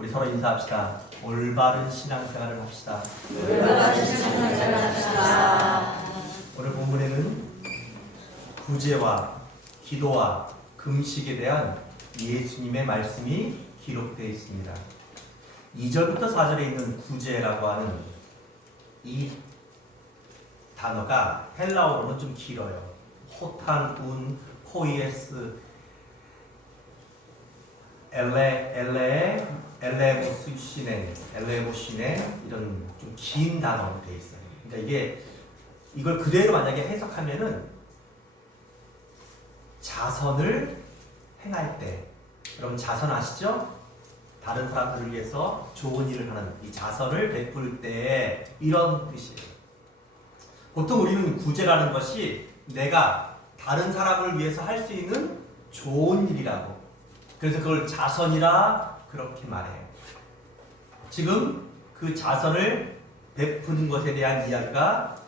우리 서로 인사합시다. 올바른 신앙생활을 합시다. 올바른 신앙생활을 합시다. 오늘 본문에는 구제와 기도와 금식에 대한 예수님의 말씀이 기록되어 있습니다. 2절부터 4절에 있는 구제라고 하는 이 단어가 헬라어로는 좀 길어요. 호탄, 운, 포이에스, 엘레모시네 이런 좀 긴 단어로 되어 있어요. 그러니까 이걸 그대로 만약에 해석하면은 자선을 행할 때, 여러분 자선 아시죠? 다른 사람들을 위해서 좋은 일을 하는 이 자선을 베풀 때 이런 뜻이에요. 보통 우리는 구제라는 것이 내가 다른 사람을 위해서 할 수 있는 좋은 일이라고, 그래서 그걸 자선이라 그렇게 말해요. 지금 그 자선을 베푸는 것에 대한 이야기가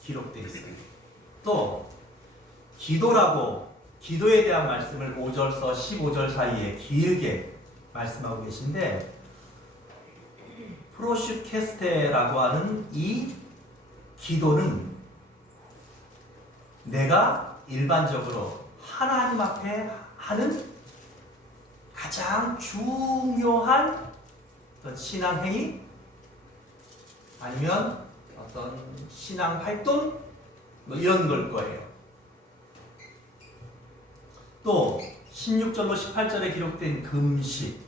기록되어 있어요. 또 기도에 대한 말씀을 5절서 15절 사이에 길게 말씀하고 계신데, 프로슈케스테라고 하는 이 기도는 내가 일반적으로 하나님 앞에 하는 가장 중요한 어떤 신앙 행위 아니면 어떤 신앙 활동 뭐 이런 걸 거예요. 또 16절로 18절에 기록된 금식,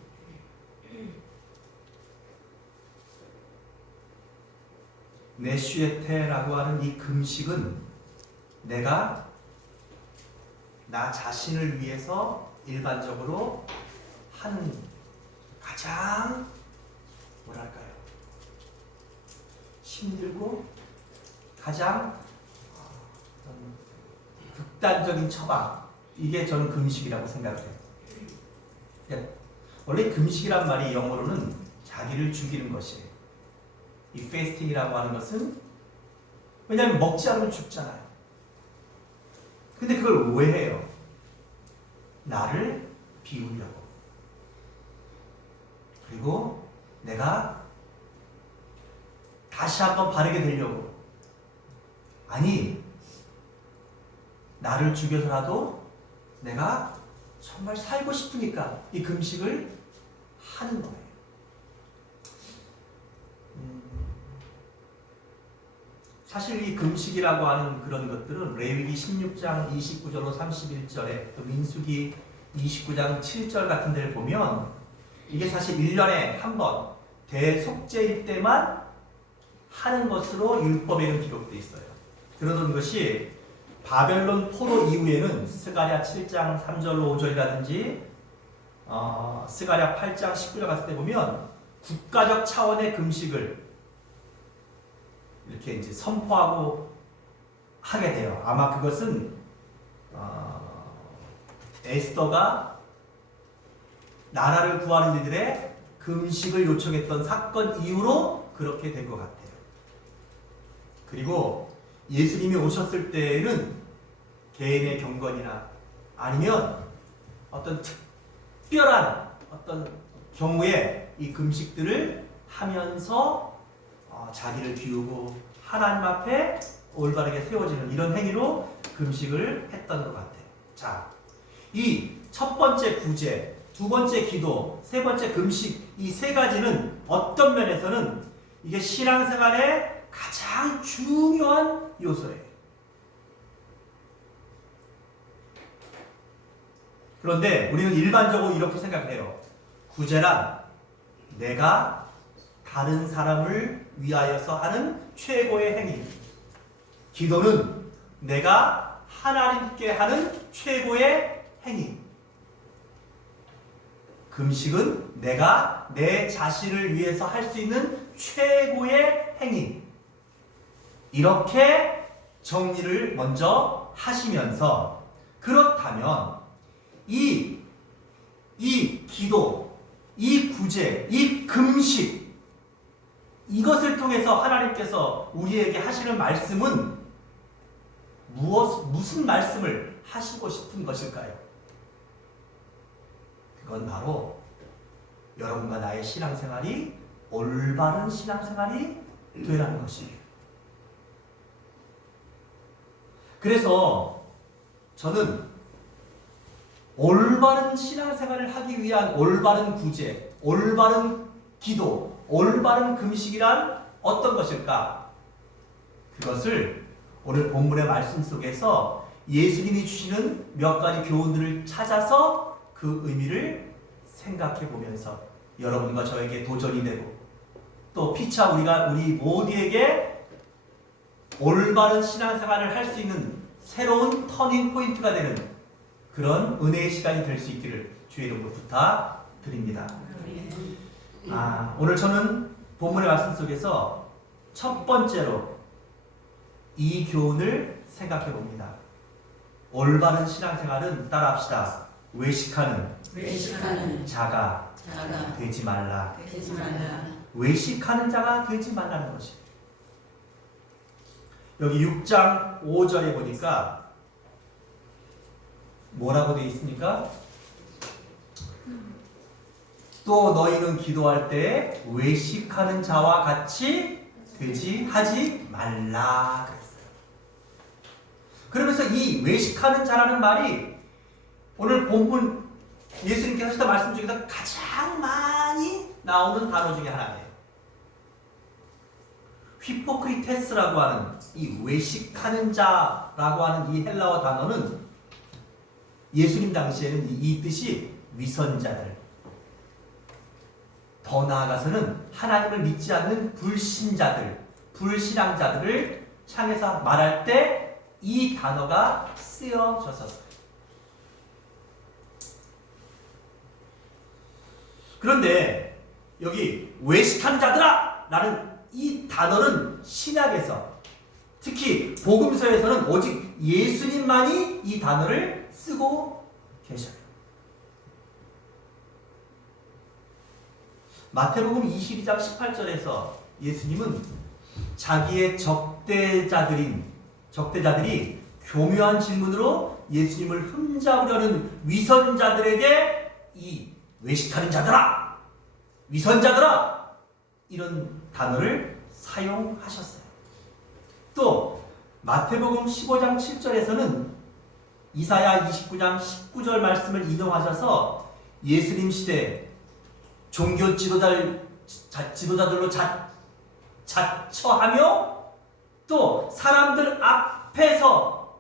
네슈에테라고 하는 이 금식은 내가 나 자신을 위해서 일반적으로 하는 가장 뭐랄까요, 힘들고 가장 극단적인 처방, 이게 저는 금식이라고 생각해요. 원래 금식이란 말이 영어로는 자기를 죽이는 것이에요. 이 페이스팅이라고 하는 것은, 왜냐하면 먹지 않으면 죽잖아요. 근데 그걸 왜 해요? 나를 비우려고. 그리고 내가 다시 한번 바르게 되려고. 아니, 나를 죽여서라도 내가 정말 살고 싶으니까 이 금식을 하는 거예요. 사실 이 금식이라고 하는 그런 것들은 레위기 16장 29절로 31절에 또 민수기 29장 7절 같은 데를 보면 이게 사실 1년에 한 번 대속죄일 때만 하는 것으로 율법에는 기록되어 있어요. 그러던 것이 바벨론 포로 이후에는 스가랴 7장 3절로 5절이라든지 스가랴 8장 19절 같은 데 보면 국가적 차원의 금식을 이렇게 이제 선포하고 하게 돼요. 아마 그것은 에스더가 나라를 구하는 이들의 금식을 요청했던 사건 이후로 그렇게 된 것 같아요. 그리고 예수님이 오셨을 때에는 개인의 경건이나 아니면 어떤 특별한 어떤 경우에 이 금식들을 하면서 자기를 비우고 하나님 앞에 올바르게 세워지는 이런 행위로 금식을 했던 것 같아요. 자, 이 첫 번째 구제, 두 번째 기도, 세 번째 금식, 이 세 가지는 어떤 면에서는 이게 신앙생활의 가장 중요한 요소예요. 그런데 우리는 일반적으로 이렇게 생각해요. 구제란 내가 다른 사람을 위하여서 하는 최고의 행위. 기도는 내가 하나님께 하는 최고의 행위. 금식은 내가 내 자신을 위해서 할 수 있는 최고의 행위. 이렇게 정리를 먼저 하시면서, 그렇다면 이 기도, 이 구제, 이 금식, 이것을 통해서 하나님께서 우리에게 하시는 말씀은 무슨 말씀을 하시고 싶은 것일까요? 그건 바로 여러분과 나의 신앙생활이 올바른 신앙생활이 되라는 것이에요. 그래서 저는 올바른 신앙생활을 하기 위한 올바른 구제, 올바른 기도, 올바른 금식이란 어떤 것일까? 그것을 오늘 본문의 말씀 속에서 예수님이 주시는 몇 가지 교훈들을 찾아서 그 의미를 생각해 보면서 여러분과 저에게 도전이 되고 또 피차 우리 모두에게 올바른 신앙생활을 할 수 있는 새로운 터닝 포인트가 되는 그런 은혜의 시간이 될 수 있기를 주의 이름으로 부탁드립니다. 오늘 저는 본문의 말씀 속에서 첫 번째로 이 교훈을 생각해 봅니다. 올바른 신앙생활은 따라합시다. 외식하는 자가 되지 말라. 외식하는 자가 되지 말라는 것입니다. 여기 6장 5절에 보니까 뭐라고 되어 있습니까? 또 너희는 기도할 때 외식하는 자와 같이 하지 말라 그랬어요. 그러면서 이 외식하는 자라는 말이 오늘 본문 예수님께서 하셨던 말씀 중에서 가장 많이 나오는 단어 중에 하나예요. 휘포크리테스라고 하는 이 외식하는 자라고 하는 이 헬라어 단어는 예수님 당시에는 이 뜻이 위선자들, 더 나아가서는 하나님을 믿지 않는 불신자들, 불신앙자들을 향해서 말할 때 이 단어가 쓰여졌었어요. 그런데 여기 외식하는 자들아! 라는 이 단어는 신약에서 특히 복음서에서는 오직 예수님만이 이 단어를 쓰고 계셔요. 마태복음 22장 18절에서 예수님은 자기의 적대자들이 교묘한 질문으로 예수님을 흠잡으려는 위선자들에게 이 외식하는 자들아! 위선자들아! 이런 단어를 사용하셨어요. 또 마태복음 15장 7절에서는 이사야 29장 19절 말씀을 인용하셔서 예수님 시대 종교 지도자들로 자처하며 또 사람들 앞에서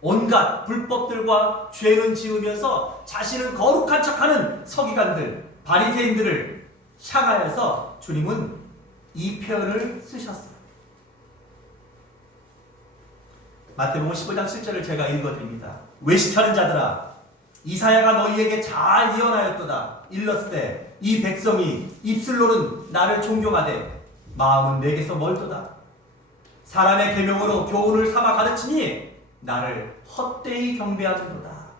온갖 불법들과 죄는 지으면서 자신은 거룩한 척하는 서기관들, 바리새인들을 향하여서 주님은 이 표현을 쓰셨어요. 마태복음 15장 7절을 제가 읽어드립니다. 외식하는 자들아, 이사야가 너희에게 잘 예언하였도다. 일렀으되 이 백성이 입술로는 나를 존경하되 마음은 내게서 멀도다. 사람의 계명으로 교훈을 삼아 가르치니 나를 헛되이 경배하는도다.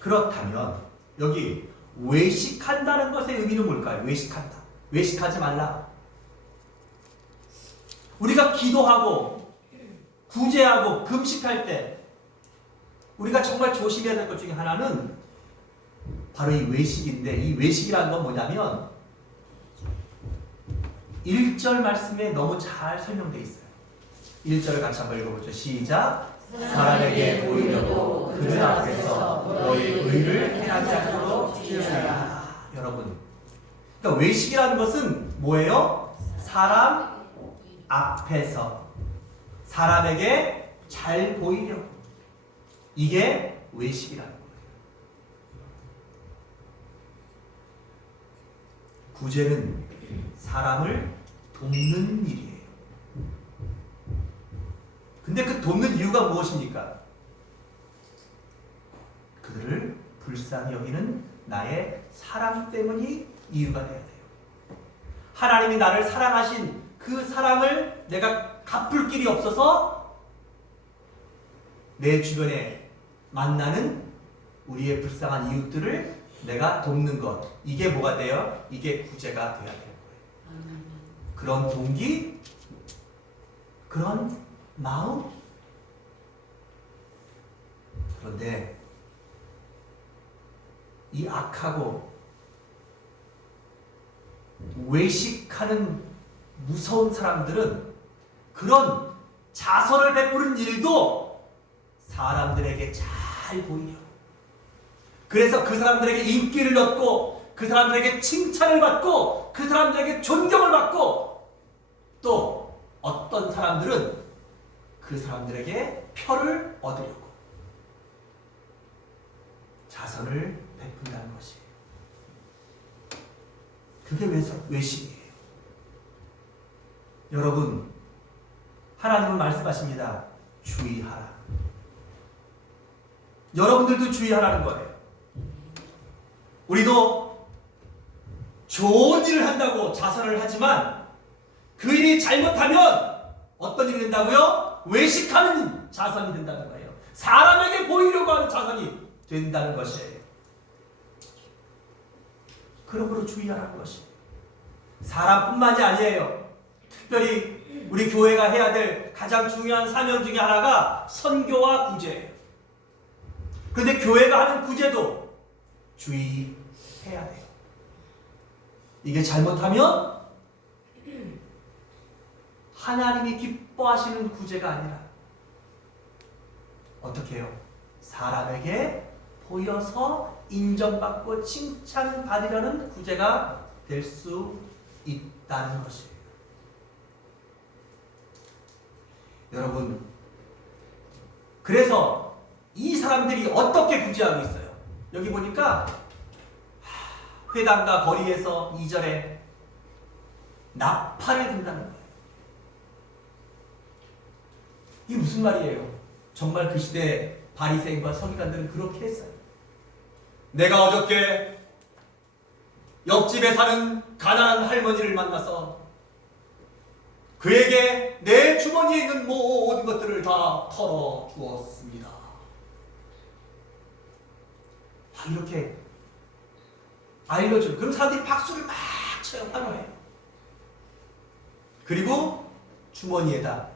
그렇다면 여기 외식한다는 것의 의미는 뭘까요? 외식한다. 외식하지 말라. 우리가 기도하고 구제하고 금식할 때 우리가 정말 조심해야 될 것 중에 하나는 바로 이 외식인데, 이 외식이라는 건 뭐냐면 1절 말씀에 너무 잘 설명되어 있어요. 1절을 같이 한번 읽어보죠. 시작. 사람에게 보이려고 그들 앞에서 너희 의를 행하지 않도록 주의하라. 여러분, 그러니까 외식이라는 것은 뭐예요? 사람 앞에서 사람에게 잘 보이려고, 이게 외식이라는 거예요. 구제는 사람을 돕는 일이에요. 근데 그 돕는 이유가 무엇입니까? 그들을 불쌍히 여기는 나의 사랑 때문이 이유가 되어야 돼요. 하나님이 나를 사랑하신 그 사랑을 내가 갚을 길이 없어서 내 주변에 만나는 우리의 불쌍한 이웃들을 내가 돕는 것, 이게 뭐가 돼요? 이게 구제가 되어야 되는 거예요. 그런 동기, 그런 마음, 그런데 이 악하고 외식하는 무서운 사람들은 그런 자선을 베푸는 일도 사람들에게 잘 보이려. 그래서 그 사람들에게 인기를 얻고 그 사람들에게 칭찬을 받고 그 사람들에게 존경을 받고 또 어떤 사람들은 그 사람들에게 표를 얻으려고 자선을 베푼다는 것이에요. 그게 외식이에요. 여러분, 하나님은 말씀하십니다. 주의하라. 여러분들도 주의하라는 거예요. 우리도 좋은 일을 한다고 자선을 하지만 그 일이 잘못하면 어떤 일이 된다고요? 외식하는 자선이 된다는 거예요. 사람에게 보이려고 하는 자선이 된다는 것이에요. 그러므로 주의하라는 것이에요. 사람뿐만이 아니에요. 특별히 우리 교회가 해야 될 가장 중요한 사명 중에 하나가 선교와 구제예요. 그런데 교회가 하는 구제도 주의해야 돼요. 이게 잘못하면 하나님이 기뻐하시는 구제가 아니라 어떻게 해요? 사람에게 보여서 인정받고 칭찬받으려는 구제가 될 수 있다는 것이에요. 여러분, 그래서 이 사람들이 어떻게 구제하고 있어요? 여기 보니까 회당과 거리에서 2절에 나팔을 든다는 거예요. 이게 무슨 말이에요? 정말 그 시대 바리새인과 서기관들은 그렇게 했어요. 내가 어저께 옆집에 사는 가난한 할머니를 만나서 그에게 내 주머니에 있는 모든 것들을 다 털어주었습니다. 이렇게 알려줘요. 그럼 사람들이 박수를 막 쳐요. 환호해요. 그리고 주머니에다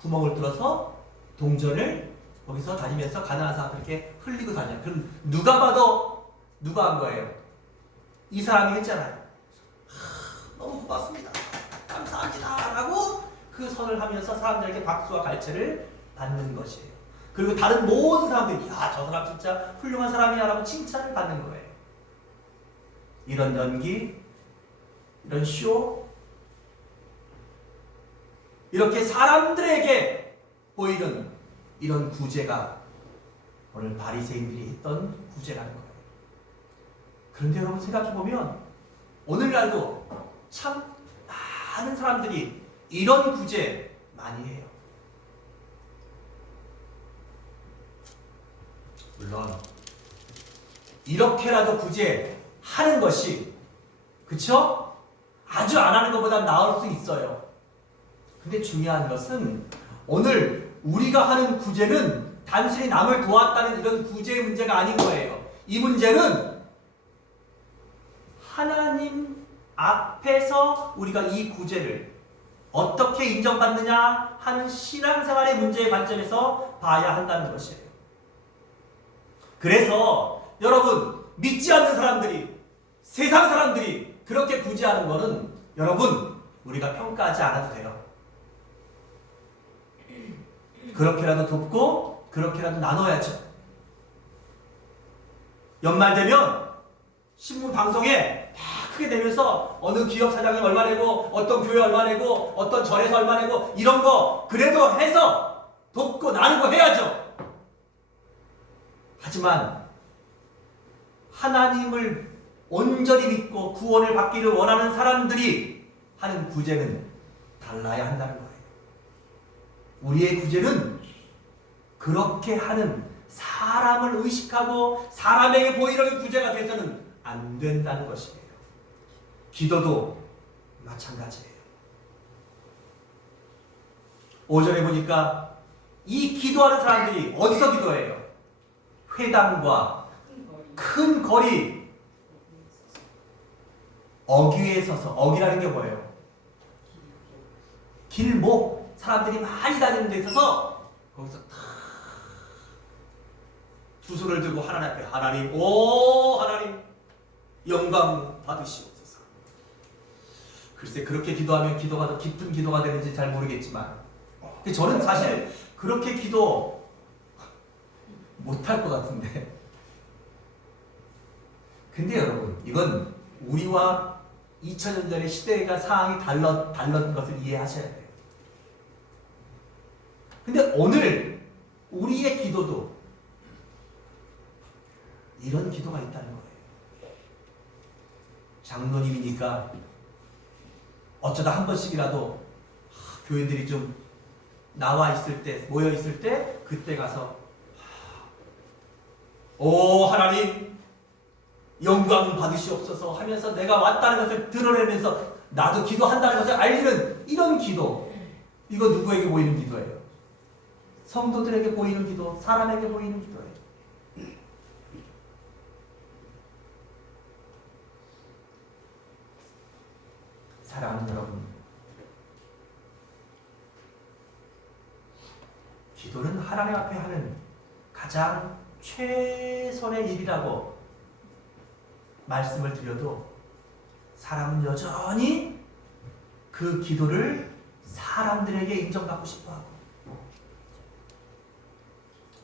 구멍을 뚫어서 동전을 거기서 다니면서 가난한 사람들에게 흘리고 다녀요. 그럼 누가 봐도 누가 한 거예요? 이 사람이 했잖아요. 너무 고맙습니다. 감사합니다. 라고 그 선을 하면서 사람들에게 박수와 갈채를 받는 것이에요. 그리고 다른 모든 사람들이 야, 저 사람 진짜 훌륭한 사람이야 라고 칭찬을 받는 거예요. 이런 연기, 이런 쇼, 이렇게 사람들에게 보이는 이런 구제가 오늘 바리새인들이 했던 구제라는 거예요. 그런데 여러분 생각해보면 오늘날도 참 많은 사람들이 이런 구제 많이 해요. 물론 이렇게라도 구제하는 것이 그쵸? 아주 안 하는 것보다 나을 수 있어요. 근데 중요한 것은 오늘 우리가 하는 구제는 단순히 남을 도왔다는 이런 구제의 문제가 아닌 거예요. 이 문제는 하나님 앞에서 우리가 이 구제를 어떻게 인정받느냐 하는 신앙생활의 문제의 관점에서 봐야 한다는 것이에요. 그래서 여러분, 믿지 않는 사람들이, 세상 사람들이 그렇게 구제하는 것은 여러분, 우리가 평가하지 않아도 돼요. 그렇게라도 돕고 그렇게라도 나눠야죠. 연말 되면 신문 방송에 다 크게 되면서 어느 기업 사장님 얼마 내고 어떤 교회 얼마 내고 어떤 절에서 얼마 내고 이런 거 그래도 해서 돕고 나누고 해야죠. 하지만 하나님을 온전히 믿고 구원을 받기를 원하는 사람들이 하는 구제는 달라야 한다는 거예요. 우리의 구제는 그렇게 하는 사람을 의식하고 사람에게 보이려는 구제가 돼서는 안 된다는 것이에요. 기도도 마찬가지예요. 5절에 보니까 이 기도하는 사람들이 어디서 기도해요? 회당과 큰 거리, 어귀에 서서, 어귀라는 게 뭐예요? 길목, 사람들이 많이 다니는 데 있어서 거기서 탁 두 손을 들고 하나님 앞에 하나님, 오 하나님 영광 받으시옵소서. 글쎄 그렇게 기도하면 기도가 더 깊은 기도가 되는지 잘 모르겠지만 저는 사실 그렇게 기도 못할 것 같은데, 근데 여러분 이건 우리와 2000년 전의 시대가 상황이 달랐던 것을 이해하셔야 돼요. 근데 오늘 우리의 기도도 이런 기도가 있다는 거예요. 장로님이니까 어쩌다 한 번씩이라도 교인들이 좀 나와 있을 때, 모여 있을 때 그때 가서 오 하나님 영광 받으시옵소서 하면서 내가 왔다는 것을 드러내면서 나도 기도한다는 것을 알리는 이런 기도, 이거 누구에게 보이는 기도예요? 성도들에게 보이는 기도, 사람에게 보이는 기도예요. 사랑하는 여러분, 기도는 하나님 앞에 하는 가장 최선의 일이라고 말씀을 드려도 사람은 여전히 그 기도를 사람들에게 인정받고 싶어하고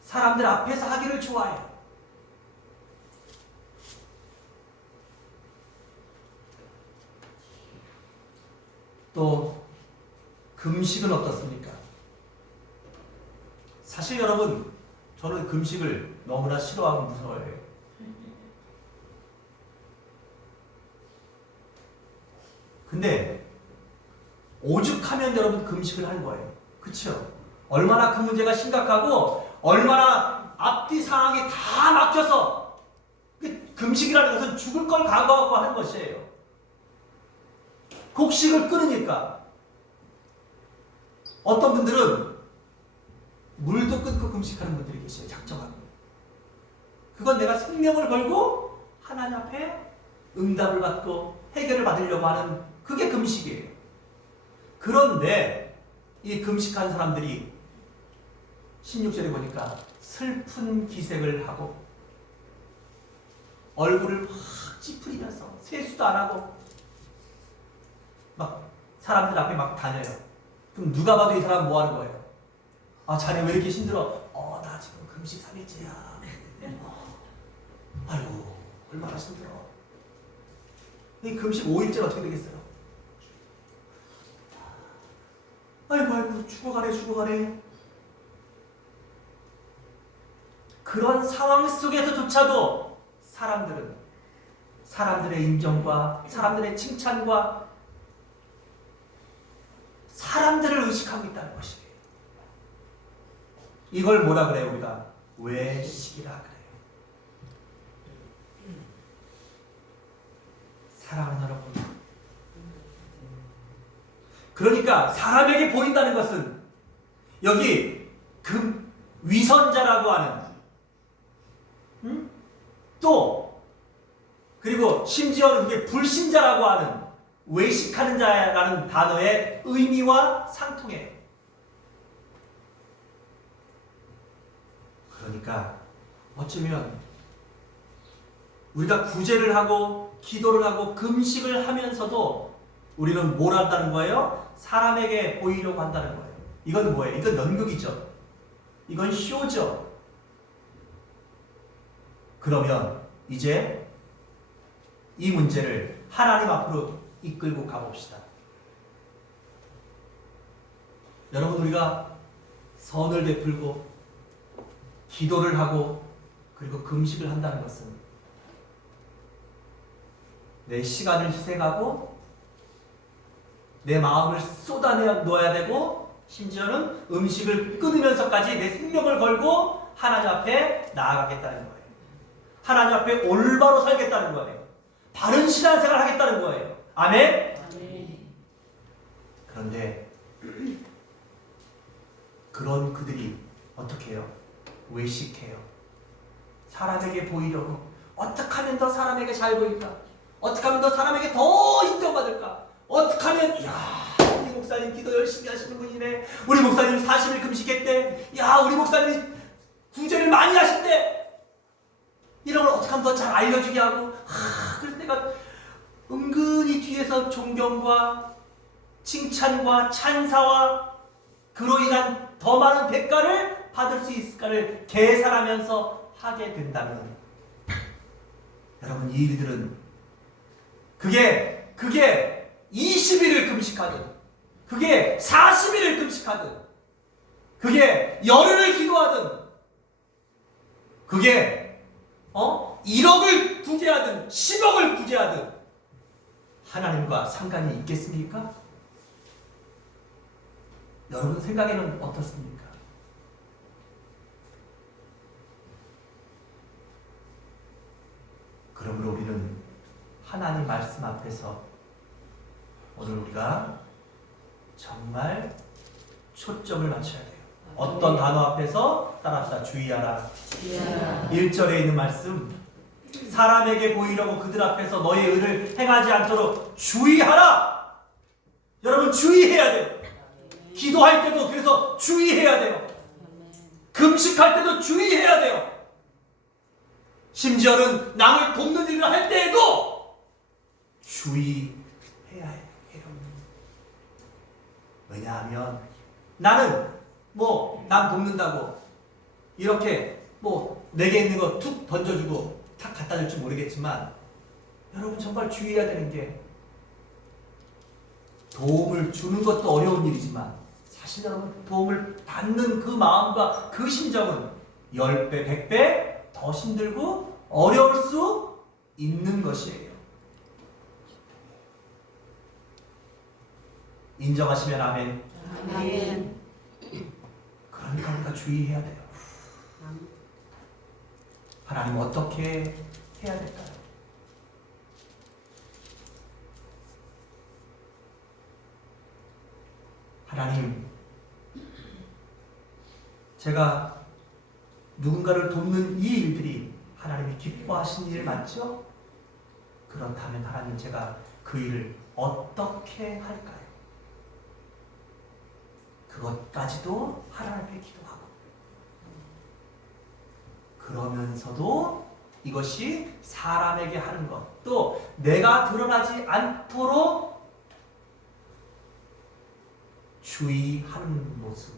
사람들 앞에서 하기를 좋아해요. 또 금식은 어떻습니까? 사실 여러분 저는 금식을 너무나 싫어하고 무서워해요. 근데 오죽하면 여러분 금식을 하는 거예요. 그렇죠? 얼마나 그 문제가 심각하고 얼마나 앞뒤 상황이 다 막혀서 금식이라는 것은 죽을 걸 각오하고 하는 것이에요. 곡식을 끊으니까 어떤 분들은 물도 끊고 금식하는 분들이 계셔요. 작정하고. 그건 내가 생명을 걸고 하나님 앞에 응답을 받고 해결을 받으려고 하는 그게 금식이에요. 그런데 이 금식한 사람들이 16절에 보니까 슬픈 기색을 하고 얼굴을 확 찌푸리면서 세수도 안 하고 막 사람들 앞에 막 다녀요. 그럼 누가 봐도 이 사람 뭐 하는 거예요? 아, 자네 왜 이렇게 힘들어? 나 지금 금식 3일째야. 아이고, 얼마나 힘들어. 이 금식 5일째는 어떻게 되겠어요? 아이고, 죽어가래. 그런 상황 속에서조차도 사람들은 사람들의 인정과 사람들의 칭찬과 사람들을 의식하고 있다는 것이에요. 이걸 뭐라 그래요? 우리가 외식이라 그래요. 사랑하는 여러분, 그러니까 사람에게 보인다는 것은 여기 그 위선자라고 하는 또 그리고 심지어는 그게 불신자라고 하는 외식하는 자라는 단어의 의미와 상통해요. 그러니까 어쩌면 우리가 구제를 하고 기도를 하고 금식을 하면서도 우리는 뭘 한다는 거예요? 사람에게 보이려고 한다는 거예요. 이건 뭐예요? 이건 연극이죠. 이건 쇼죠. 그러면 이제 이 문제를 하나님 앞으로 이끌고 가봅시다. 여러분, 우리가 선을 베풀고 기도를 하고 그리고 금식을 한다는 것은 내 시간을 희생하고 내 마음을 쏟아내야 되고 심지어는 음식을 끊으면서까지 내 생명을 걸고 하나님 앞에 나아가겠다는 거예요. 하나님 앞에 올바로 살겠다는 거예요. 바른 신앙생활을 하겠다는 거예요. 아멘? 그런데 그런 그들이 어떻게 해요? 외식해요. 사람에게 보이려고 어떻게 하면 더 사람에게 잘 보일까? 어떻게 하면 더 사람에게 더 인정받을까? 어떻게 하면 우리 목사님 기도 열심히 하시는 분이네. 우리 목사님 40일 금식했대. 우리 목사님이 구제를 많이 하신대. 더 잘 알려주게 하고, 그래서 내가 은근히 뒤에서 존경과 칭찬과 찬사와 그로 인한 더 많은 대가를 받을 수 있을까를 계산하면서 하게 된다면, 여러분, 이 일들은 그게 20일을 금식하든, 그게 40일을 금식하든, 그게 열흘을 기도하든, 그게 1억을 구제하든 10억을 구제하든 하나님과 상관이 있겠습니까? 여러분 생각에는 어떻습니까? 그러므로 우리는 하나님 말씀 앞에서 오늘 우리가 정말 초점을 맞춰야 돼요. 어떤 단어 앞에서? 따라합시다. 주의하라. 1절에 있는 말씀, 사람에게 보이려고 그들 앞에서 너의 의를 행하지 않도록 주의하라. 여러분 주의해야 돼요. 기도할 때도 그래서 주의해야 돼요. 금식할 때도 주의해야 돼요. 심지어는 남을 돕는 일을 할 때에도 주의해야 해요. 왜냐하면 나는 남 돕는다고 이렇게 내게 있는 거 툭 던져주고 탁 갖다 줄지 모르겠지만, 여러분 정말 주의해야 되는 게, 도움을 주는 것도 어려운 일이지만 사실 여러분 도움을 받는 그 마음과 그 심정은 10배, 100배 더 힘들고 어려울 수 있는 것이에요. 인정하시면 아멘. 아멘. 그러니까 우리가 주의해야 돼요. 하나님 어떻게 해야 될까요? 하나님, 제가 누군가를 돕는 이 일들이 하나님이 기뻐하신 일 맞죠? 그렇다면 하나님, 제가 그 일을 어떻게 할까요? 그것까지도 하나님 앞에 기도하고, 그러면서도 이것이 사람에게 하는 것, 또 내가 드러나지 않도록 주의하는 모습,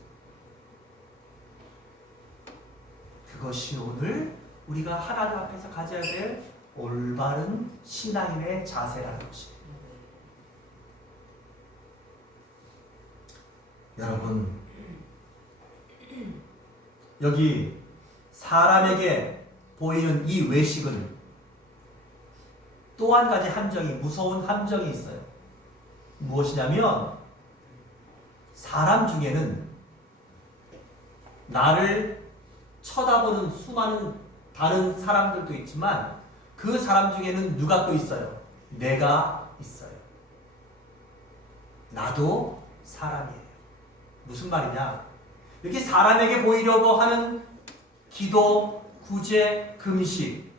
그것이 오늘 우리가 하나님 앞에서 가져야 될 올바른 신앙인의 자세라는 것입니다. 여러분, 여기 사람에게 보이는 이 외식은 또 한 가지 함정이, 무서운 함정이 있어요. 무엇이냐면, 사람 중에는 나를 쳐다보는 수많은 다른 사람들도 있지만, 그 사람 중에는 누가 또 있어요? 내가 있어요. 나도 사람이에요. 무슨 말이냐? 이렇게 사람에게 보이려고 하는 기도, 구제, 금식,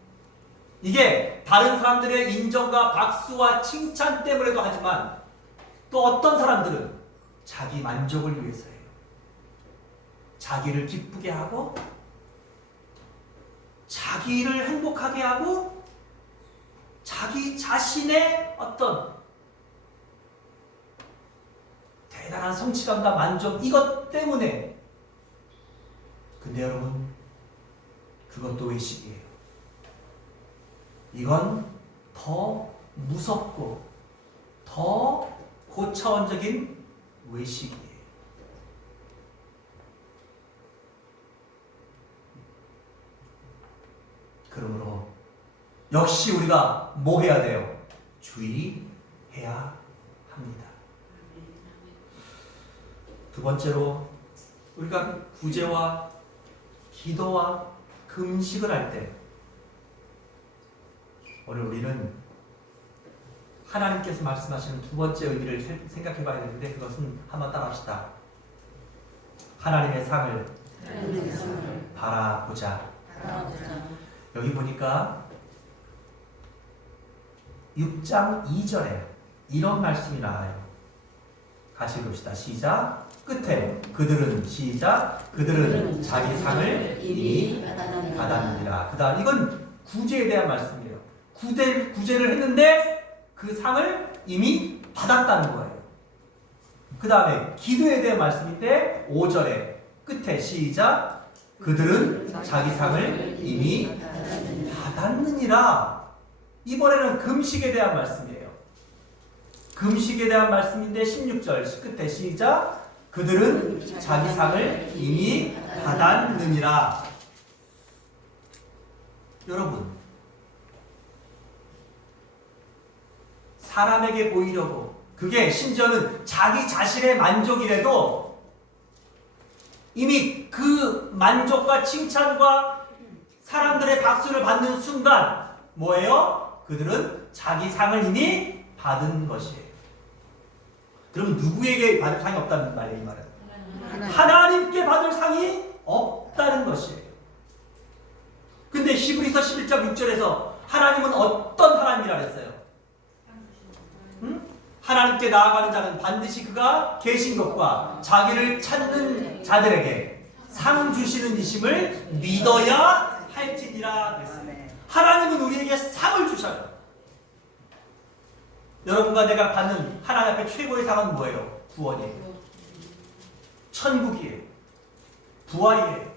이게 다른 사람들의 인정과 박수와 칭찬 때문에도 하지만, 또 어떤 사람들은 자기 만족을 위해서예요. 자기를 기쁘게 하고, 자기를 행복하게 하고, 자기 자신의 어떤 대단한 성취감과 만족, 이것 때문에. 근데 여러분, 그것도 외식이에요. 이건 더 무섭고 더 고차원적인 외식이에요. 그러므로 역시 우리가 뭐 해야 돼요? 주의해야 합니다. 두 번째로, 우리가 구제와 기도와 금식을 할 때, 오늘 우리는 하나님께서 말씀하시는 두 번째 의미를 생각해 봐야 되는데, 그것은 한번 따라합시다. 하나님의 상을 바라보자. 여기 보니까 6장 2절에 이런 말씀이 나와요. 같이 읽읍시다. 시작. 끝에 그들은, 시작, 그들은 자기 상을 이미 받았느니라. 그 다음, 이건 구제에 대한 말씀이에요. 구제를 했는데 그 상을 이미 받았다는 거예요. 그 다음에 기도에 대한 말씀인데 5절에 끝에 시작. 그들은 자기 상을 이미 받았느니라. 이번에는 금식에 대한 말씀이에요. 금식에 대한 말씀인데 16절 끝에 시작. 그들은 자기 상을 이미 받았느니라. 여러분, 사람에게 보이려고, 그게 심지어는 자기 자신의 만족이라도 이미 그 만족과 칭찬과 사람들의 박수를 받는 순간 뭐예요? 그들은 자기 상을 이미 받은 것이에요. 그럼 누구에게 받을 상이 없다는 말이에요, 이 말은? 하나님께 받을 상이 없다는 것이에요. 근데 히브리서 11장 6절에서 하나님은 어떤 하나님이라 그랬어요? 하나님께 나아가는 자는 반드시 그가 계신 것과 자기를 찾는 자들에게 상 주시는 이심을 믿어야 할지니라 그랬어요. 하나님은 우리에게 상을 주셔요. 여러분과 내가 받는 하나님 앞에 최고의 상은 뭐예요? 구원이에요. 천국이에요. 부활이에요.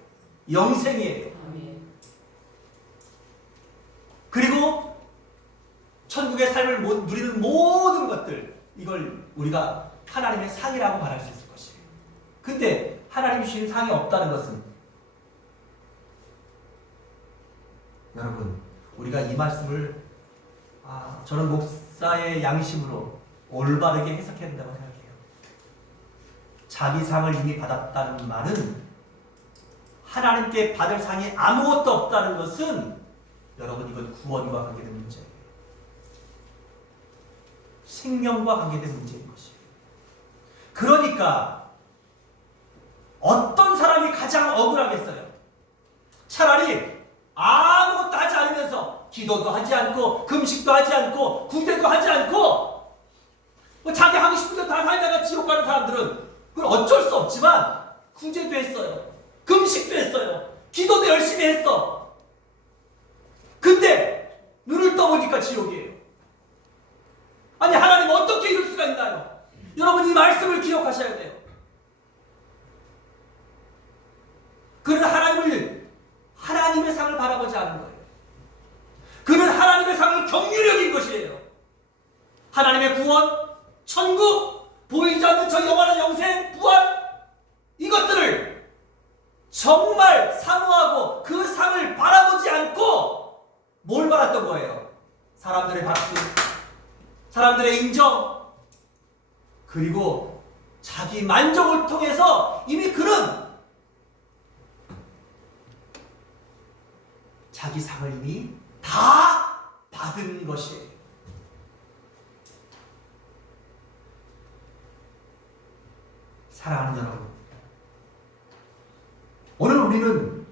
영생이에요. 그리고 천국의 삶을 누리는 모든 것들, 이걸 우리가 하나님의 상이라고 말할 수 있을 것이에요. 근데 하나님이 주신 상이 없다는 것은, 여러분, 우리가 이 말씀을 저는 목사의 양심으로 올바르게 해석해야 된다고 생각해요. 자기 상을 이미 받았다는 말은 하나님께 받을 상이 아무것도 없다는 것은, 여러분, 이건 구원과 관계된 문제예요. 생명과 관계된 문제인 것이에요. 그러니까 어떤 사람이 가장 억울하겠어요? 차라리 아무것도 하지 않으면서 기도도 하지 않고 금식도 하지 않고 구제도 하지 않고 자기 하고 싶은 대로 다 살다가 지옥 가는 사람들은 그건 어쩔 수 없지만 구제도 했어요. 금식도 했어요. 기도도 열심히 했어. 근데 눈을 떠보니까 지옥이에요. 아니, 하나님 어떻게 이럴 수가 있나요? 여러분, 이 말씀을 기억하셔야 돼요. 그는 하나님의 상을 바라보지 않은 거예요. 그는 하나님의 상을 경륜히 여긴 것이에요. 하나님의 구원, 천국, 보이지 않는 저 영원한 영생, 부활, 이것들을 정말 사모하고 그 상을 바라보지 않고 뭘 바랐던 거예요? 사람들의 박수, 사람들의 인정, 그리고 자기 만족을 통해서 이미 그는 자기 상을 이미 다 받은 것이에요. 사랑하는 여러분, 오늘 우리는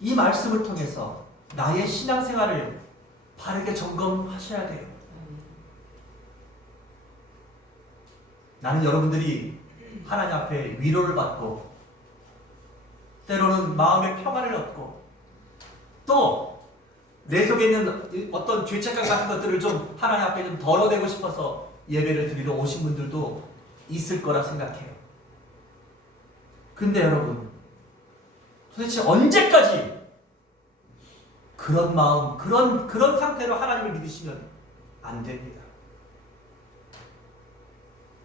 이 말씀을 통해서 나의 신앙생활을 바르게 점검하셔야 돼요. 나는 여러분들이 하나님 앞에 위로를 받고 때로는 마음의 평안을 얻고 또 내 속에 있는 어떤 죄책감 같은 것들을 좀 하나님 앞에 좀 덜어내고 싶어서 예배를 드리러 오신 분들도 있을 거라 생각해요. 근데 여러분, 도대체 언제까지 그런 마음, 그런 상태로 하나님을 믿으시면 안 됩니다.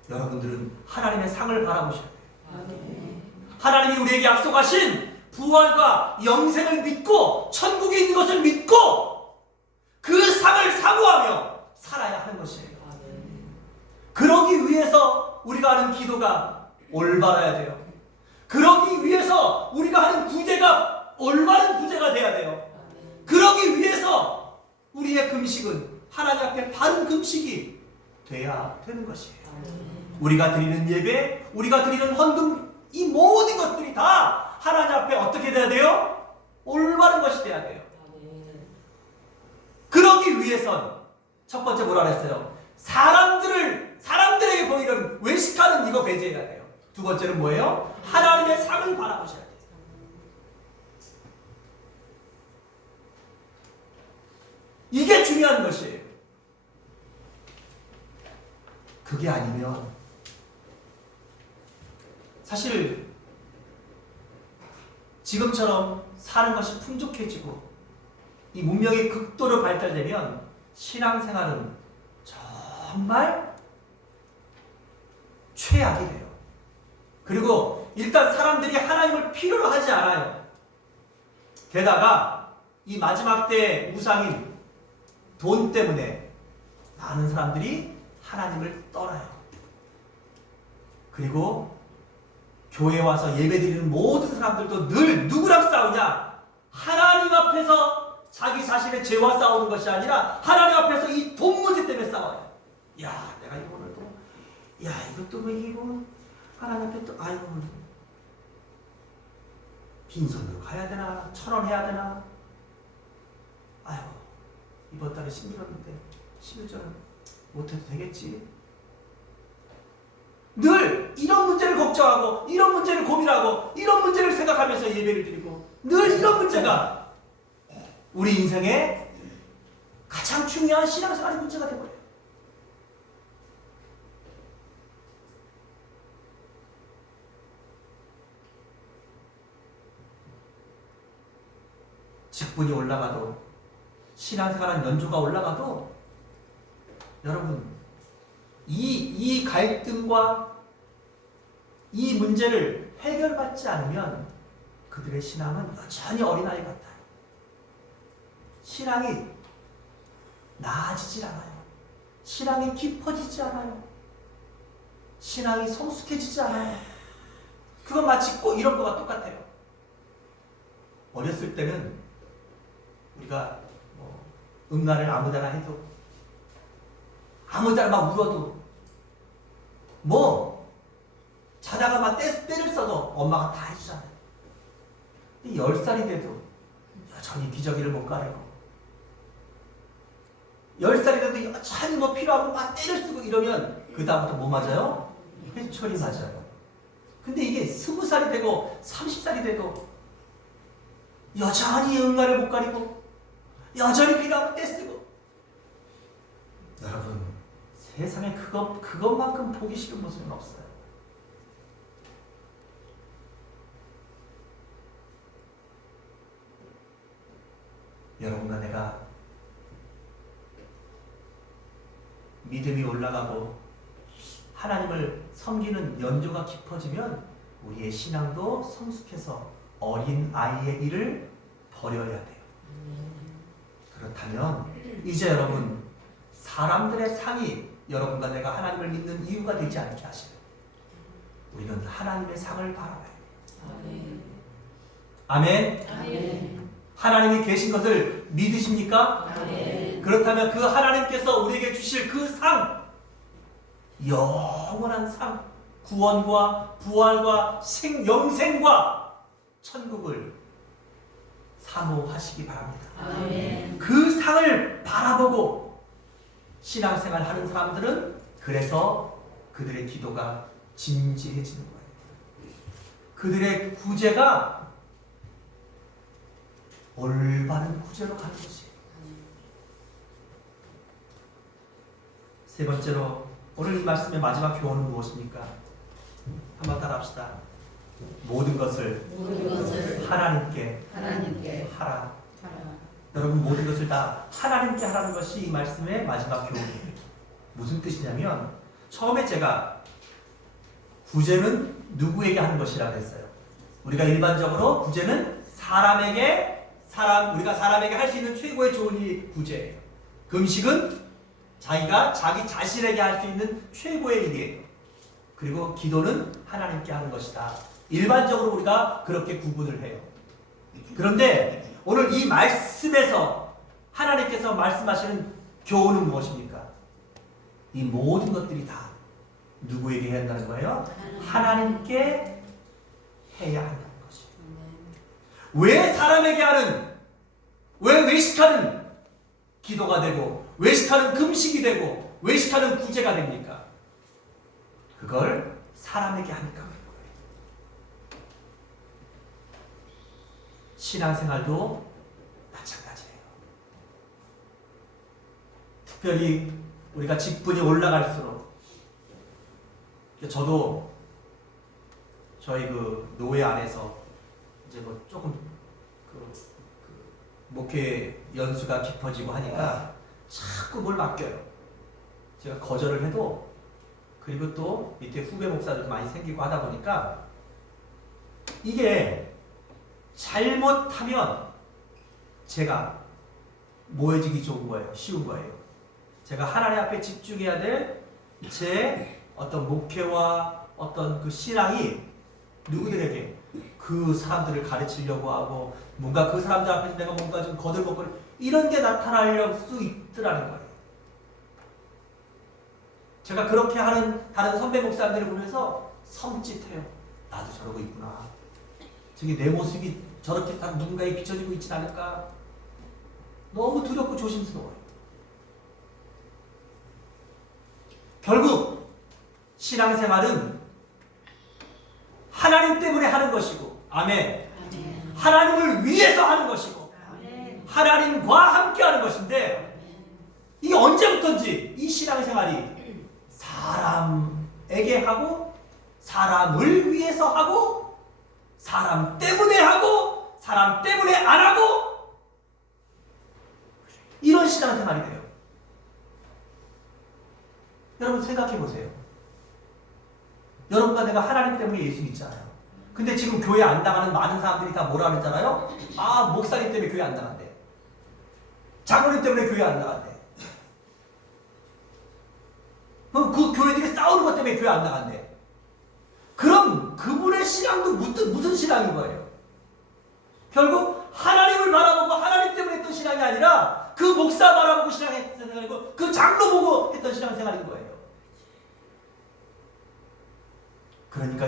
여러분들은 하나님의 상을 바라보셔야 돼요. 하나님이 우리에게 약속하신 부활과 영생을 믿고 천국에 있는 것을 믿고 그 상을 사모하며 살아야 하는 것이에요. 그러기 위해서 우리가 하는 기도가 올바라야 돼요. 그러기 위해서 우리가 하는 구제가 올바른 구제가 돼야 돼요. 그러기 위해서 우리의 금식은 하나님 앞에 바른 금식이 돼야 되는 것이에요. 우리가 드리는 예배, 우리가 드리는 헌금, 이 모든 것들이 다 하나님 앞에 어떻게 돼야 돼요? 올바른 것이 돼야 돼요. 그러기 위해선 첫 번째 뭐라 그랬어요? 사람들에게 보이는 외식하는 이거 배제해야 돼요. 두 번째는 뭐예요? 하나님의 상을 바라보셔야 돼요. 이게 중요한 것이에요. 그게 아니면 사실 지금처럼 사는 것이 풍족해지고 이 문명이 극도로 발달되면 신앙생활은 정말 최악이 돼요. 그리고 일단 사람들이 하나님을 필요로 하지 않아요. 게다가 이 마지막 때 우상인 돈 때문에 많은 사람들이 하나님을 떠나요. 그리고 교회 와서 예배드리는 모든 사람들도 늘 누구랑 싸우냐? 하나님 앞에서 자기 자신의 죄와 싸우는 것이 아니라 하나님 앞에서 이 돈 문제 때문에 싸워요. 야, 내가 이거를 또, 야, 이것도 왜 이거 하나님 앞에 또, 아이고, 빈손으로 가야 되나? 1,000원 해야 되나? 아이고, 이번 달에 힘들었는데 11조는 못해도 되겠지? 늘 이런 문제를 걱정하고 이런 문제를 고민하고 이런 문제를 생각하면서 예배를 드리고 늘 이런 문제가 우리 인생의 가장 중요한 신앙생활의 문제가 되어버려요. 직분이 올라가도 신앙생활한 연조가 올라가도 여러분 이 갈등과 이 문제를 해결받지 않으면 그들의 신앙은 여전히 어린아이 같아요. 신앙이 나아지질 않아요. 신앙이 깊어지지 않아요. 신앙이 성숙해지지 않아요. 그건 마치 꼭 이런 거와 똑같아요. 어렸을 때는 우리가 응가를 아무데나 해도 아무데나 막 울어도 자다가 막 때를 써도 엄마가 다 해주잖아요. 10살이 돼도 여전히 기저귀를 못 가리고 10살이 돼도 여전히 필요하고 막 때를 쓰고 이러면 그 다음부터 뭐 맞아요? 회초리 맞아요. 근데 이게 20살이 되고 30살이 돼도 여전히 응가를 못 가리고 여전히 필요하면 때 쓰고 여러분 세상에 그것만큼 보기 싫은 모습은 없어요. 여러분과 내가 믿음이 올라가고 하나님을 섬기는 연조가 깊어지면 우리의 신앙도 성숙해서 어린 아이의 일을 버려야 돼요. 그렇다면 이제 여러분 사람들의 상이 여러분과 내가 하나님을 믿는 이유가 되지 않게 하시는 우리는 하나님의 상을 바라봐야 돼요. 아멘. 아멘. 하나님이 계신 것을 믿으십니까? 아멘. 그렇다면 그 하나님께서 우리에게 주실 그 상, 영원한 상, 구원과 부활과 영생과 천국을 사모하시기 바랍니다. 아멘. 그 상을 바라보고 신앙생활 하는 사람들은 그래서 그들의 기도가 진지해지는 거예요. 그들의 구제가 올바른 구제로 가는 것이에요. 세 번째로 오늘 이 말씀의 마지막 교훈은 무엇입니까? 한번 따라합시다. 모든 것을 하나님께 하라. 여러분 모든 것을 다 하나님께 하라는 것이 이 말씀의 마지막 교훈이에요. 무슨 뜻이냐면 처음에 제가 구제는 누구에게 하는 것이라고 했어요. 우리가 일반적으로 구제는 우리가 사람에게 할 수 있는 최고의 좋은 일이 구제예요. 금식은 자기가 자기 자신에게 할 수 있는 최고의 일이에요. 그리고 기도는 하나님께 하는 것이다. 일반적으로 우리가 그렇게 구분을 해요. 그런데 오늘 이 말씀에서 하나님께서 말씀하시는 교훈은 무엇입니까? 이 모든 것들이 다 누구에게 해야 한다는 거예요? 하나님께 해야 한다는 것이에요. 왜 사람에게 하는, 왜 외식하는 기도가 되고 외식하는 금식이 되고 외식하는 구제가 됩니까? 그걸 사람에게 하니까 그런 거예요. 신앙생활도 마찬가지예요. 특별히 우리가 직분이 올라갈수록, 저도 저희 그 노회 안에서 이제 뭐 조금 목회 연수가 깊어지고 하니까 자꾸 뭘 맡겨요. 제가 거절을 해도, 그리고 또 밑에 후배 목사들도 많이 생기고 하다 보니까 이게 잘못하면 제가 모여지기 좋은 거예요. 쉬운 거예요. 제가 하나님 앞에 집중해야 될 제 어떤 목회와 어떤 그 신앙이 누구들에게 그 사람들을 가르치려고 하고 뭔가 그 사람들 앞에서 내가 뭔가 좀 거들먹거리 이런 게 나타날 수 있더라는 거예요. 제가 그렇게 하는 다른 선배 목사님들을 보면서 섬찟해요. 나도 저러고 있구나. 저기 내 모습이 저렇게 딱 누군가에 비춰지고 있진 않을까. 너무 두렵고 조심스러워요. 결국 신앙생활은 하나님 때문에 하는 것이고, 아멘. 하나님을 위해서 하는 것이고, 하나님과 함께 하는 것인데, 이게 언제부턴지 이 신앙생활이 사람에게 하고, 사람을 위해서 하고, 사람 때문에 하고, 사람 때문에 안 하고, 이런 신앙생활이 돼요. 여러분 생각해 보세요. 여러분과 내가 하나님 때문에 예수 믿잖아요. 근데 지금 교회 안 나가는 많은 사람들이 다 뭐라 그러잖아요? 아, 목사님 때문에 교회 안 나간대. 장로님 때문에 교회 안 나간대. 그 교회들이 싸우는 것 때문에 교회 안 나간대. 그럼 그분의 신앙도 무슨 신앙인 거예요? 결국 하나님을 바라보고 하나님 때문에 했던 신앙이 아니라 그 목사 바라보고 신앙했던 생활이고 그 장로 보고 했던 신앙생활인 거예요. 그러니까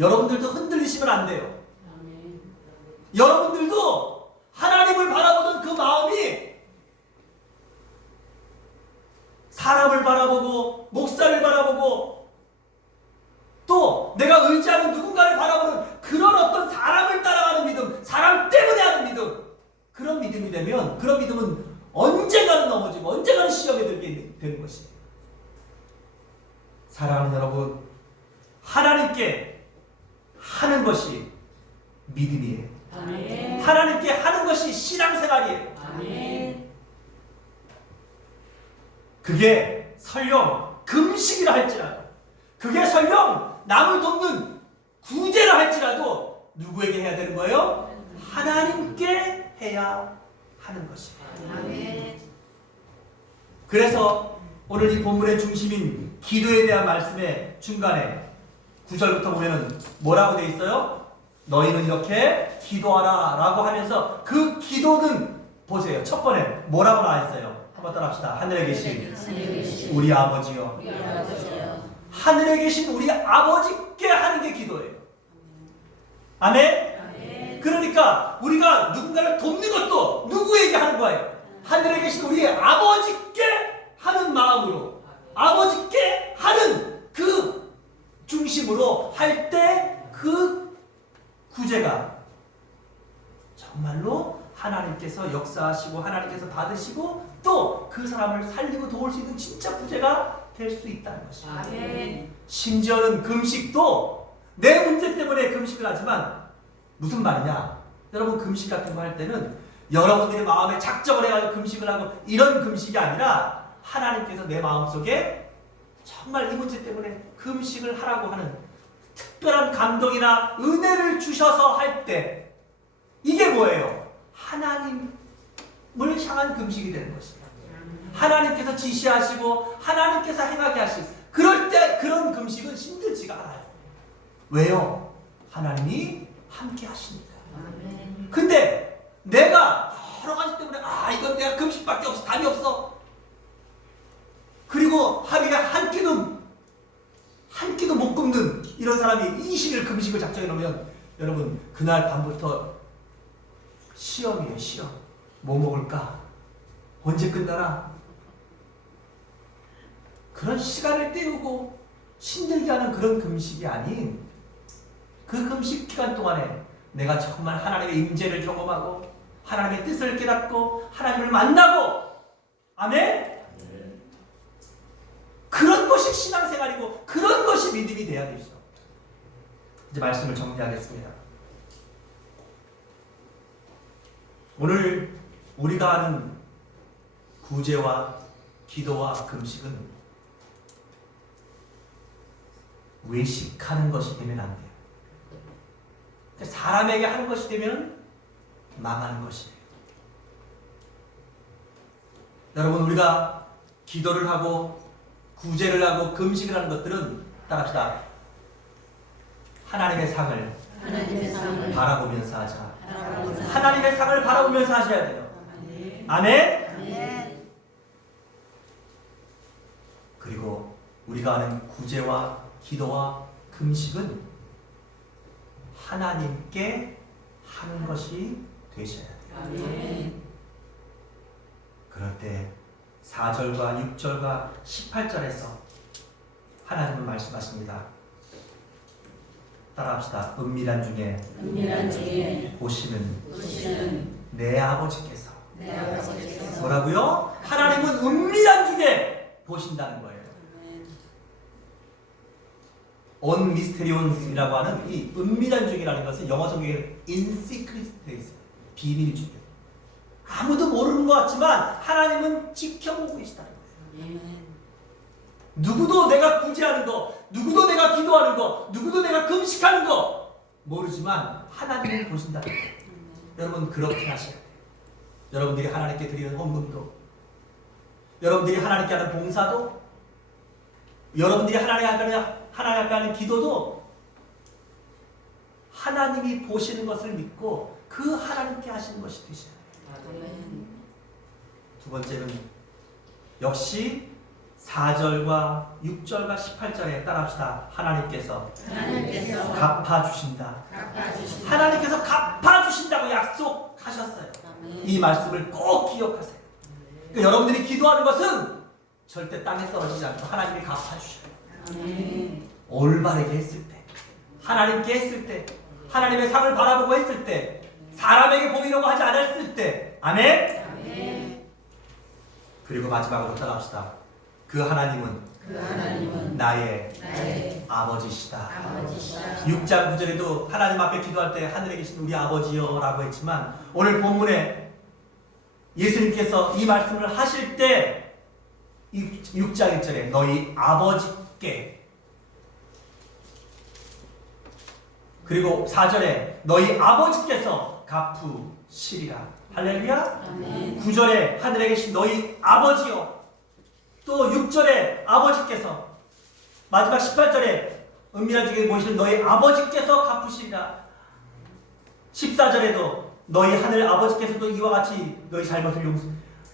여러분들도 흔들리시면 안 돼요. 여러분들도 하나님을 바라보던 그 마음이 사람을 바라보고 목사를 바라보고 또 내가 의지하는 누군가를 바라보는 그런 어떤 사람을 따라가는 믿음, 사람 때문에 하는 믿음, 그런 믿음이 되면 그런 믿음은 언젠가는 넘어지고 언젠가는 시험에 들게 되는 것이에요. 사랑하는 여러분, 하나님께 하는 것이 믿음이에요. 아멘. 하나님께 하는 것이 신앙생활이에요. 아멘. 그게 설령 금식이라 할지라도, 그게 설령 남을 돕는 구제라 할지라도 누구에게 해야 되는 거예요? 하나님께 해야 하는 것입니다. 아멘. 그래서 오늘 이 본문의 중심인 기도에 대한 말씀의 중간에 9절부터 보면은 뭐라고 되어 있어요? 너희는 이렇게 기도하라 라고 하면서 그 기도는 보세요. 첫 번에 뭐라고 나와 있어요? 한번 따라합시다. 하늘에 계신 우리 아버지요. 하늘에 계신 우리 아버지께 하는 게 기도예요. 아멘? 그러니까 우리가 누군가를 돕는 것도 누구에게 하는 거예요? 하늘에 계신 우리 아버지께 하는 마음으로, 아버지께 하는 그 중심으로 할 때 그 구제가 정말로 하나님께서 역사하시고 하나님께서 받으시고 또 그 사람을 살리고 도울 수 있는 진짜 구제가 될 수 있다는 것입니다. 아멘. 심지어는 금식도 내 문제 때문에 금식을 하지만 무슨 말이냐? 여러분 금식 같은 거 할 때는 여러분들의 마음에 작정을 해가지고 금식을 하고 이런 금식이 아니라 하나님께서 내 마음속에 정말 이 문제 때문에 금식을 하라고 하는 특별한 감동이나 은혜를 주셔서 할 때 이게 뭐예요? 하나님을 향한 금식이 되는 것입니다. 하나님께서 지시하시고 하나님께서 행하게 하시고 그럴 때 그런 금식은 힘들지가 않아요. 왜요? 하나님이 함께 하시니까. 근데 내가 여러 가지 때문에 이건 내가 금식밖에 없어, 답이 없어. 그리고 하루에 한 끼도 못 굶는 이런 사람이 20일 금식을 작정해 놓으면 여러분 그날 밤부터 시험이에요. 시험. 뭐 먹을까? 언제 끝나나? 그런 시간을 때우고 힘들게 하는 그런 금식이 아닌 그 금식 기간 동안에 내가 정말 하나님의 임재를 경험하고 하나님의 뜻을 깨닫고 하나님을 만나고 아멘? 그런 것이 신앙생활이고 그런 것이 믿음이 돼야 되죠. 이제 말씀을 정리하겠습니다. 오늘 우리가 하는 구제와 기도와 금식은 외식하는 것이 되면 안 돼요. 사람에게 하는 것이 되면 망하는 것이에요. 여러분, 우리가 기도를 하고 구제를 하고 금식을 하는 것들은 따라합시다. 하나님의 상을 바라보면서 하자. 하나님의 상을 바라보면서 하셔야 돼요. 아멘. 그리고 우리가 하는 구제와 기도와 금식은 하나님께 하는 것이 되셔야 돼요. 그럴 때 4절과 6절과 18절에서 하나님은 말씀하십니다. 따라합시다. 은밀한 중에 보시는 내 아버지께서 뭐라고요? 하나님은 은밀한 중에 보신다는 거예요. On Mysterions이라고 하는 이 은밀한 중이라는 것은 영어 성경에는 in secret place, 비밀 중에 아무도 모르는 것 같지만 하나님은 지켜보고 계시다는 거예요. 누구도 내가 구제하는 거, 누구도 내가 기도하는 거, 누구도 내가 금식하는 거 모르지만 하나님은 보신다는 거예요. 여러분, 그렇게 하셔야 돼요. 여러분들이 하나님께 드리는 헌금도, 여러분들이 하나님께 하는 봉사도, 여러분들이 하나님 앞에 하는 기도도 하나님이 보시는 것을 믿고 그 하나님께 하시는 것이 되셔야 돼요. 두 번째는 역시 4절과 6절과 18절에 따라합시다. 하나님께서 갚아주신다. 하나님께서 갚아주신다고 약속하셨어요. 이 말씀을 꼭 기억하세요. 그러니까 여러분들이 기도하는 것은 절대 땅에 떨어지지 않고 하나님이 갚아주셔요. 올바르게 했을 때, 하나님께 했을 때, 하나님의 상을 바라보고 했을 때, 사람에게 보이려고 하지 않았을 때. 아멘. 그리고 마지막으로 따라합시다. 그 하나님은 나의 아버지시다. 6장 9절에도 하나님 앞에 기도할 때 하늘에 계신 우리 아버지여 라고 했지만 오늘 본문에 예수님께서 이 말씀을 하실 때 6장 1절에 너희 아버지께, 그리고 4절에 너희 아버지께서 갚으시리라. 할렐루야. 9절에 하늘에 계신 너희 아버지여, 또 6절에 아버지께서, 마지막 18절에 은밀한 중에 모시는 너희 아버지께서 갚으시리라. 14절에도 너희 하늘 아버지께서도 이와 같이 너희 잘못을 용서.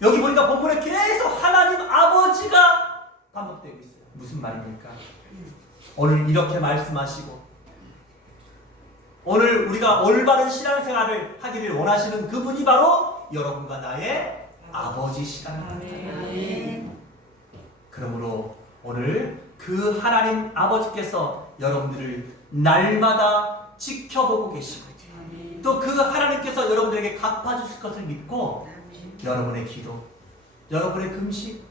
여기 보니까 본문에 계속 하나님 아버지가 반복되고 있어요. 무슨 말입니까? 오늘 이렇게 말씀하시고 오늘 우리가 올바른 신앙생활을 하기를 원하시는 그분이 바로 여러분과 나의 아버지시라는 거예요. 그러므로 오늘 그 하나님 아버지께서 여러분들을 날마다 지켜보고 계시고 또 그 하나님께서 여러분들에게 갚아주실 것을 믿고 여러분의 기도, 여러분의 금식,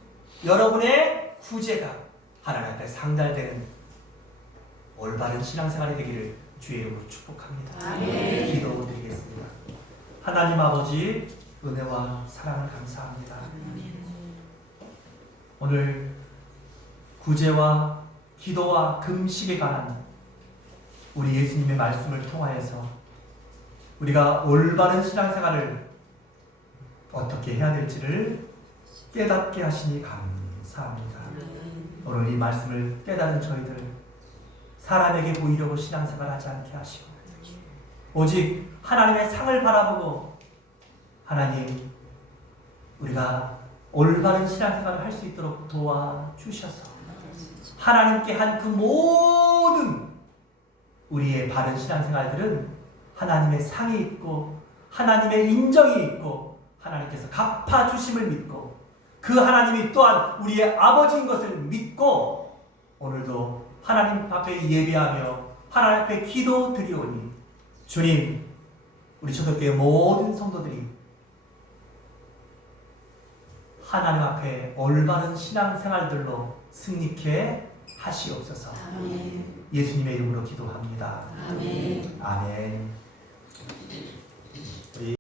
여러분의 구제가 하나님 앞에 상달되는 올바른 신앙생활이 되기를 주의 이름으로 축복합니다. 기도드리겠습니다. 하나님 아버지, 은혜와 사랑을 감사합니다. 오늘 구제와 기도와 금식에 관한 우리 예수님의 말씀을 통하여서 우리가 올바른 신앙생활을 어떻게 해야 될지를 깨닫게 하시니 감사합니다. 오늘 이 말씀을 깨달은 저희들 사람에게 보이려고 신앙생활 하지 않게 하시고 오직 하나님의 상을 바라보고 하나님 우리가 올바른 신앙생활을 할 수 있도록 도와주셔서 하나님께 한 그 모든 우리의 바른 신앙생활들은 하나님의 상이 있고 하나님의 인정이 있고 하나님께서 갚아주심을 믿고 그 하나님이 또한 우리의 아버지인 것을 믿고 오늘도 하나님 앞에 예배하며 하나님 앞에 기도 드리오니 주님, 우리 초대교회 모든 성도들이 하나님 앞에 올바른 신앙생활들로 승리케 하시옵소서. 아멘. 예수님의 이름으로 기도합니다. 아멘. 아멘.